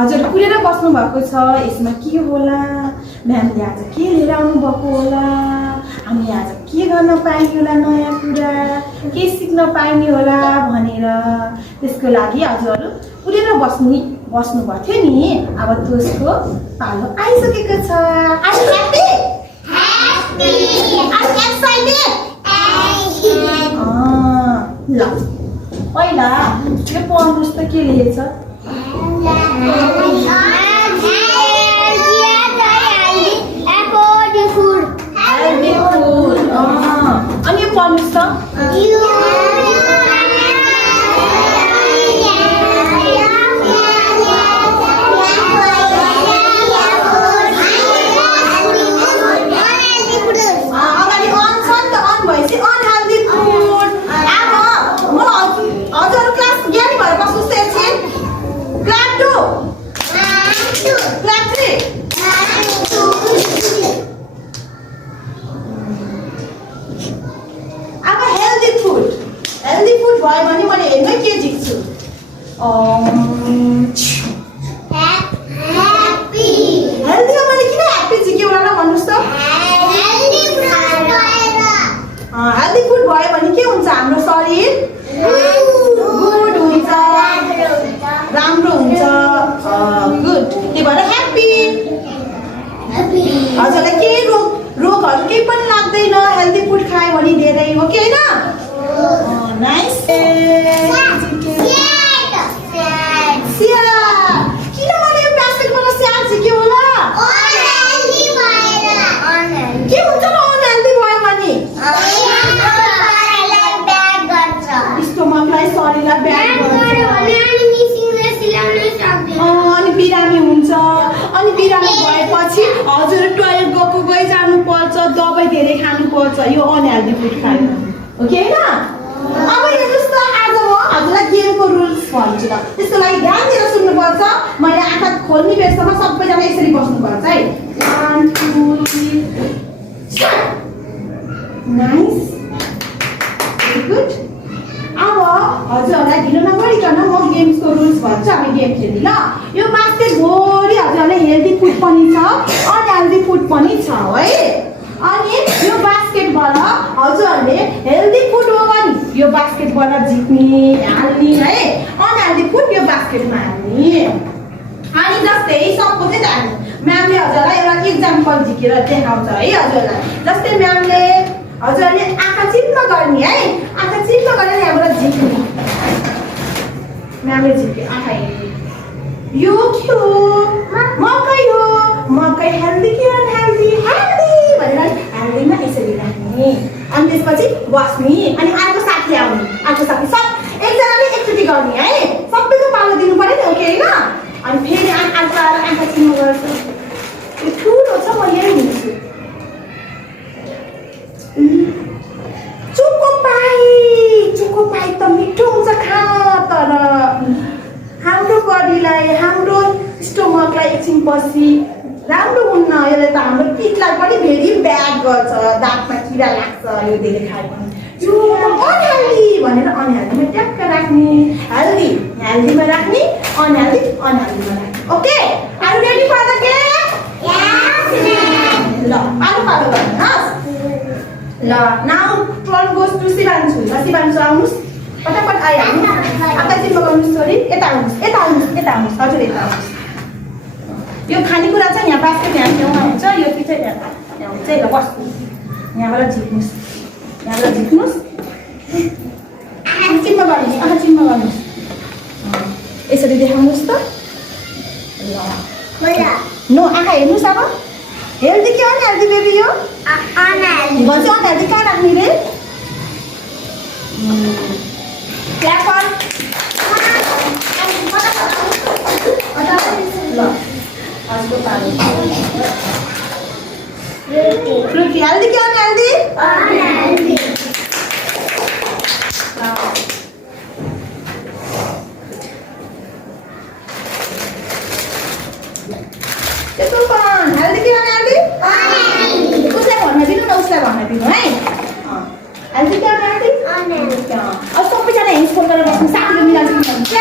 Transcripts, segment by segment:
हजुर कुरेर बस्नु भएको छ। यसमा के होला? म्यामले आज के लिएर आउनु भएको होला? हामी आज के गर्न पाइने होला? नयाँ कुरा के सिक्न पाइने होला भनेर त्यसको लागि हजुरहरू कुरेर बस्नु भएको थियो नि। अब त्यसको पालो आइसकेको छ। Are you happy? Happy. Are you excited? ल पहिला यो पढ्नुहोस् त के लेखेछ? Healthy food. अनि यो पढ्नुहोस् त अगाडि अन छ नि त, अन भएपछि अनहेल्दी फुड। अब म हजुरहरू क्लास ज्ञानी भएर बस्नुहोस् त एकछिन। क्लास 2 क्लास 3 अब हेल्दी फुड भयो भने मैले हेर्न के झिक्छु? हेल्दीमा मैले किन ह्याप्पी झिक्यो होला न भन्नुहोस् त? हेल्दी फुड भयो भने के हुन्छ? हाम्रो शरीर गुड हुन्छ, राम्रो हुन्छ। गुड, त्यही भएर ह्याप्पी। हजुरलाई केही रोगहरू केही पनि लाग्दैन हेल्दी फुड खायो भने धेरै, हो कि होइन? नाइस। किन मैले यो बास्केटबाट स्याड झिक्यो होला? के हुन्छ न अनहेल्दी भयो भने? स्टोमकलाई, शरीरलाई ब्याड गर्छ। अनि बिरामी हुन्छ। अनि बिरामी भएपछि हजुर टोयलेट गई जानुपर्छ, दबाई धेरै खानुपर्छ यो अनहेल्दी फुड खायो, हो कि होइन? अब हेर्नुहोस् त, आज म हजुरलाई गेमको रुल्स भन्छु त। त्यसको लागि ध्यान दिएर सुन्नुपर्छ। मैले आँखा खोल्ने बेलामा सबैजना यसरी बस्नुपर्छ है। 1 2 3 स्टार्ट। Nice, very good. अब हजुरहरूलाई ढिलो नगरिकन म गेम्सको रुल्स भन्छु। हामी गेम खेल्ने ल। यो बास्केटभरि हजुरहरूलाई हेल्दी फुड पनि छ, अनहेल्दी फुड पनि छ है। अनि यो बास्केटबाट हजुरहरूले हेल्दी फुड हो भने यो बास्केटबाट झिक्ने हाल्ने है, अनहेल्दी फुड यो बास्केटमा हाल्ने। अनि जस्तै सबको चाहिँ हाल्ने। म्यामले हजुरलाई एउटा इक्जाम्पल झिकेर देखाउँछ है हजुरलाई। जस्तै म्यामले हजुरहरूले आँखा चिम्म गर्ने है, आँखा चिम्म गरेर यहाँबाट झिक्ने। म्यामले झिक्यो, आँखा हेर्ने। यो के हो? मकै हो। मकै हेल्दी कि अनहेल्दी? हेल्दी भनेर हेल्दीमा यसरी राख्ने। अनि त्यसपछि बस्ने। अनि अर्को साथी आउने, अर्को साथी सब एकजनाले एकचोटि गर्ने है। सबैको पालो दिनु पर्यो नि, हो कि होइन? अनि फेरि अर्को आएर आँखा चिम्म गर्छ। यो ठुलो छ, म यही हिँड्छु। चोको पाई त मिठो हुन्छ खान, तर हाम्रो बडीलाई, हाम्रो स्टोमकलाई एकछिनपछि राम्रो हुन्न। यसले त हाम्रो पिठलाई पनि भेरी ब्याड गर्छ, दाँतमा किरा लाग्छ यो धेरै खायो भने। यो अनहेल्दी भनेर अनहेल्दीमा ट्याक्क राख्ने। हेल्दी हेल्दीमा राख्ने, अनहेल्दी अनहेल्दीमा राख्ने। Okay, are you ready for the game? ल पालो गर्नुहोस्। ल now turn goes to Shivanshu. ल शिवान्शु आउनुहोस्, पटापट आइहाल्नु। आँखा चिम्म गर्नुहोस् छोरी। यता आउनुहोस्, यता आउनुहोस्, यता आउनुहोस्। हजुर यता आउनुहोस्। यो खानेकुरा चाहिँ यहाँ बास्केट यहाँ छेउमा हुन्छ, यो पिछे यहाँ हुन्छ। ल बस्नु, यहाँबाट झिक्नुहोस्, यहाँबाट झिक्नुहोस्। आँखा चिम्म गर्नुहोस्, आँखा चिम्म गर्नुहोस्। यसरी देखाउनुहोस् त। ल नो, आँखा हेर्नुहोस्। अब हेल्दी कि अनहेल्दी बेबी? यो अनहेल्दी भन्छ। अनहेल्दी कहाँ राख्ने रे? Clap on. ल हजुरको पालो। फ्रुटी हेल्दी कि अनहेल्दी? अनहेल्दी। त्यसो पनि हेल्दी कि अनहेल्दी? अनहेल्दी। उसलाई भन्न दिनु न, उसलाई भन्न दिनु है। हेल्दी कि अनहेल्दी? अनहेल्दी। अब सबैजना हेन्ड फोल्ड गरेर बस्नु, साथीले मिलाइदिनु हुन्छ।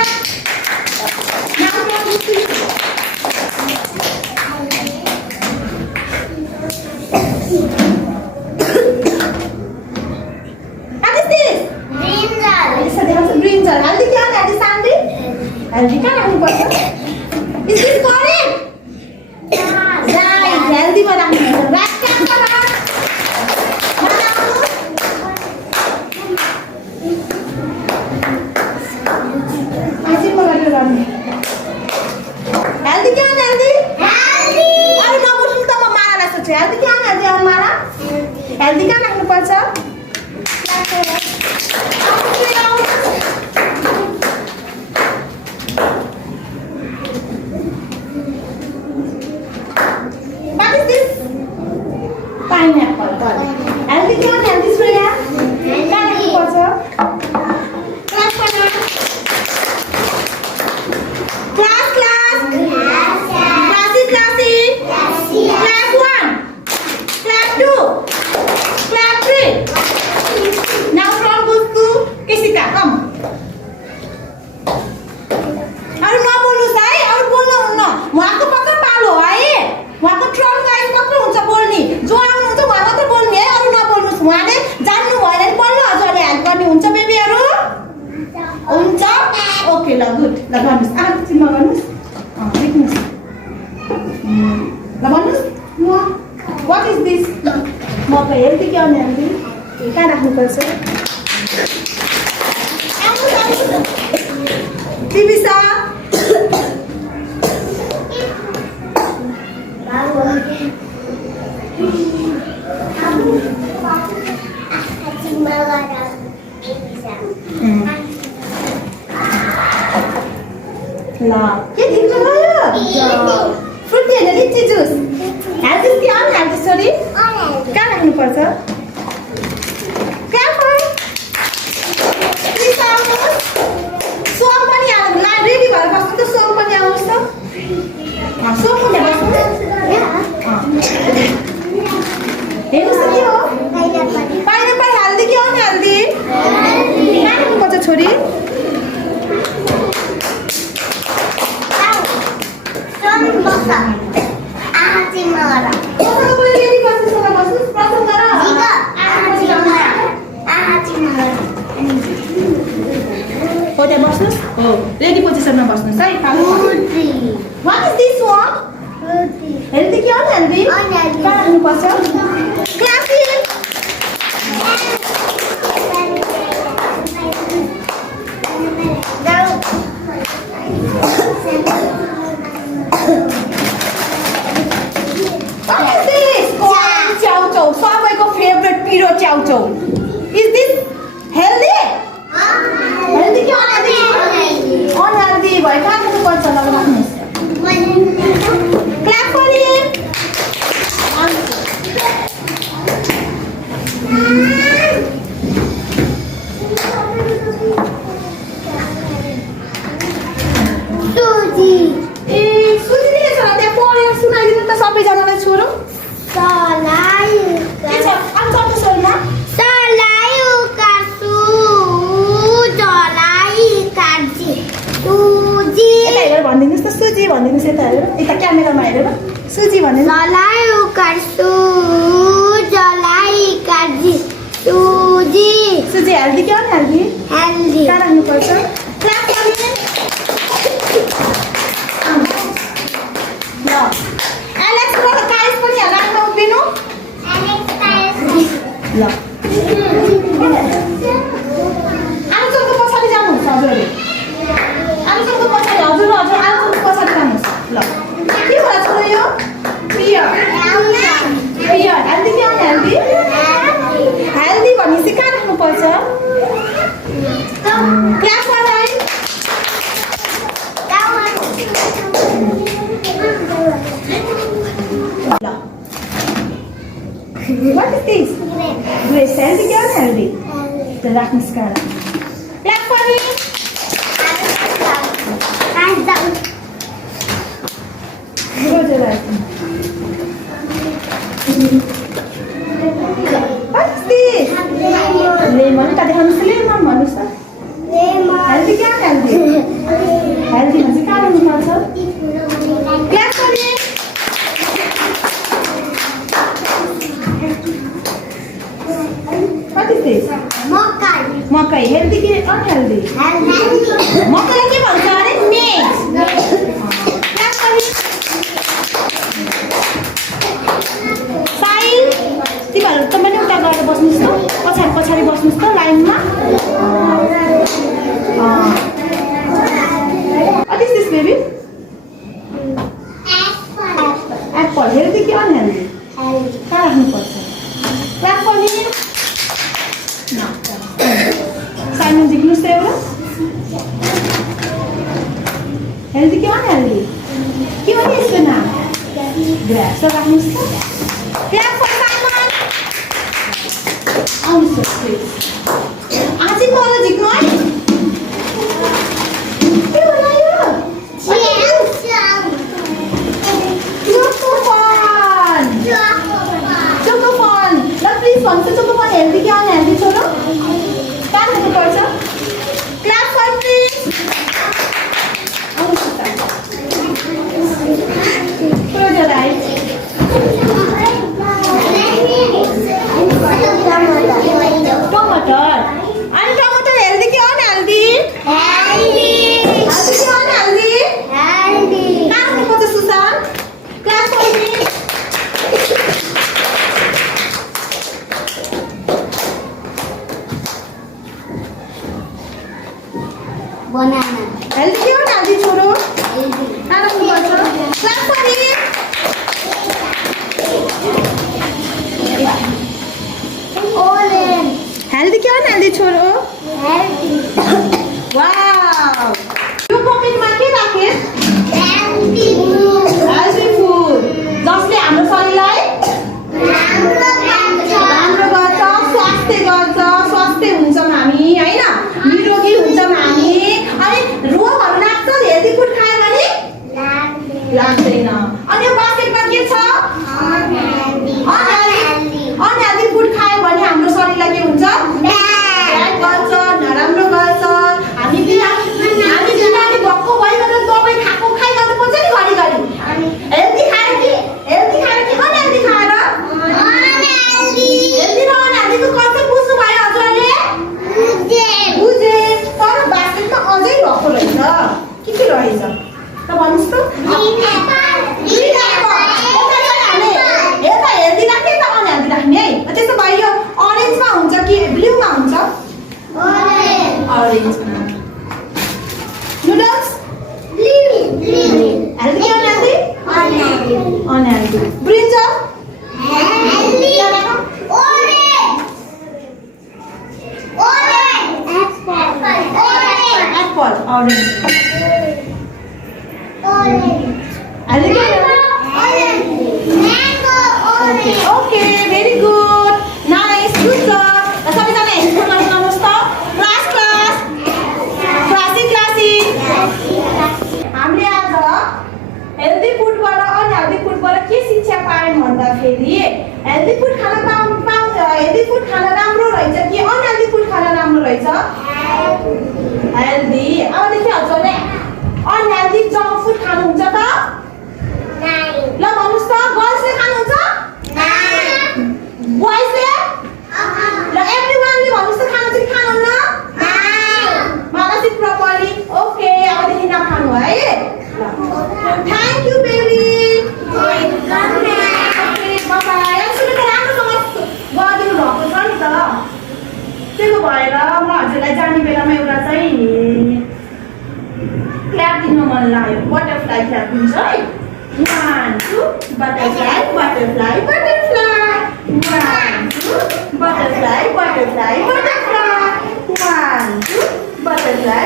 कि अनहेल्दी? अरू नबोल्नु त म मालालाई सोध्छु हेल्दी कि अनहेल्दी माला? हेल्दी कहाँ राख्नुपर्छ? What is this? Pineapple. Healthy कि unhealthy Shreya? कहाँ राख्नुपर्छ? Class गर्नु। Class. Classy. Class 1. Class 2. Class 3. Now from goes to Kesika. Come. अरू नबोल्नुहोस् है, अरू बोल्नुहुन्न। उहाँको मात्र पालो है। उहाँको ट्रन गाइड मात्र हुन्छ बोल्ने। जो आउनुहुन्छ उहाँ मात्र बोल्ने है, अरू नबोल्नुहोस्। उहाँले जान्नु भएन भने पल्लो हजुरले हेल्प गर्ने हुन्छ बेबीहरू? हुन्छ? ओके ल गुड। ल गर्नुहोस्। चिन्ह गर्नुहोस्। लेख्नुहोस्। ल भन्नुहोस्। What is this? मकै हेल्दी कि अनहेल्दी? कहाँ राख्नुपर्छ? Tibisa. Lah, ke dekhnu bhayo? Fruity हैन लिची जुस. हेल्दी कि अनहेल्दी सरी? कहाँ राख्नुपर्छ? कहाँ भयो? सोम पनि आउनु ल रेडी भएर बस्नु त सोम पनि आउनुहोस् त सोम पनि बस्नु हेर्नुहोस् त के हो पाइनएप्पल हेल्दी कि अनहेल्दी कहाँ राख्नुपर्छ छोरी हो त्यहाँ बस्नुहोस् हो रेडी पोजिसनमा बस्नुहोस् है What is this one? Healthy कि अनहेल्दी? कहाँ राख्नुपर्छ? Classy What is this? च्याउचौ सबैको फेभरेट पिरो च्याउचौ Is this healthy? हेल्दी कि अनहेल्दी? अनहेल्दी भयो कहाँ राख्नुपर्छ ल राख्नुहोस् क्ल्याप पनि सुजी ए सुजी ले छ त्यहाँ पढेर सुनाइदिनु त सबैजनालाई छोरो के छ अन्त सोल्मा भनिदिनुहोस् त सुजी भनिदिनुहोस् यता हेरेर यता क्यामेरामा हेरेर सुजी भनिदिनुहोस् सुजी हेल्दी कि अनहेल्दी कहाँ राख्नुपर्छ क्लास ल एलेक्स र काइस पनि राख्न उभिनु ल आलुचोलको पछाडि जानुहुन्छ हजुरले आलुचोलको पछाडि हजुर आलुचोलको पछाडि जानुहोस् ल के होला छोरो यो पियर हेल्दी कि अनहेल्दी हेल्दी भनेपछि कहाँ राख्नुपर्छ क्लासमा What is this? Grapes. Healthy or unhealthy? The darkness color. Black for me. Hands down. Go to the right. What is this? Lemon. Tadi harus lemon manusia. Lemon. Healthy or unhealthy? Healthy. Masih kalau macam. Black for me. What is this? Makai. Healthy कि unhealthy? Healthy. Makai के भन्छ अरे maize. साइल तिमीहरू त पनि उता गएर बस्नुहोस् त पछाडि बस्नुहोस् त लाइनमा What is this baby? Apple healthy कि अनहेल्दी कहाँ राख्नुपर्छ क्ल्याप पनि साइमन झिक्नुहोस् त एउटा हेल्दी कि अनहेल्दी के हो नि यसको नाम ग्राप्स राख्नुहोस् त क्ल्याप फर साइमन आउनुहोस् प्लिज आज तल झिक्नु है के होला यो चोकोफन ल प्लिज भन्छ चोकोफन हेल्दी कि अनहेल्दी छोरो कहाँ राख्नुपर्छ clap for please Close your eyes. Tomato. And tomato healthy ki unhealthy? Healthy. Healthy ki unhealthy? Healthy. Kहाँ राख्नुपर्छ Susan clap for me Banana. Healthy कि अनहेल्दी छोरो Healthy. कहाँ राख्नुपर्छ clap for me Orange. Healthy कि अनहेल्दी छोरो Healthy. Wow यो पकेटमा के राखे Healthy. हेल्दी फुड जसले हाम्रो शरीरलाई राम्रो गर्छ स्वास्थ्य हुन्छौँ हामी होइन निरोगी हुन्छौँ हामी अनि रोगहरू लाग्छ हेल्दी फुड खायो भने लाग्दैन अनि यो बास्केटमा के छ अनहेल्दी फुड खायो भने हाम्रो शरीरलाई के हुन्छ ब्याड गर्छ नराम्रो गर्छ हामी बिरामी भएको भइकन दबाई खाएको खाइरहनु पर्छ नि घरिघरि हेल्दी खाएर कि अनहेल्दी खाएर हेल्दी र अनहेल्दीको कन्सेप्ट बुझ्नु भयो हजुरले बुझे तर बास्केटमा अझै भएको रहेछ के रहेछ त भन्नुहोस् त यता हेल्दी राख्ने त अनहेल्दी राख्ने है त्यसो भए यो अरेन्जमा हुन्छ कि ब्लूमा हुन्छ अरेन्जमा नुडल्स हेल्दी कि unhealthy unhealthy brinjal apple orange healthy कि okay very good nice good जब सबैजना हेल्दी गर्नुहोस् त क्लासी हामीले आज हेल्दी फुडबाट अनहेल्दी फुडबाट के शिक्षा पायौँ भन्दाखेरि हेल्दी फुड खान हेल्दी फुड खान राम्रो रहेछ कि अनहेल्दी फुड खान राम्रो रहेछ हेल्दी अबदेखि हजुरले अनहेल्दी जङ्क फुड खानुहुन्छ त ल भन्नुहोस् त गर्ल्सले खानुहुन्छ बोइजले ल एभ्रीवानले भन्नुहोस् त खानुहुन्छ कि खानुहुन्न मलाई चाहिँ प्रपरली ओके अबदेखि नखानु है थ्याङ्क यू बेबी बाई सुनेको राम्रोसँग गरिदिनु भएको छ नि त त्यही भएर म हजुरलाई जाने बेलामा एउटा चाहिँ क्ल्याप दिन मन लाग्यो बटरफ्लाई क्ल्याप दिन्छ है 1 2 बटरफ्लाई 1 2 बटरफ्लाई 1 2 बटरफ्लाई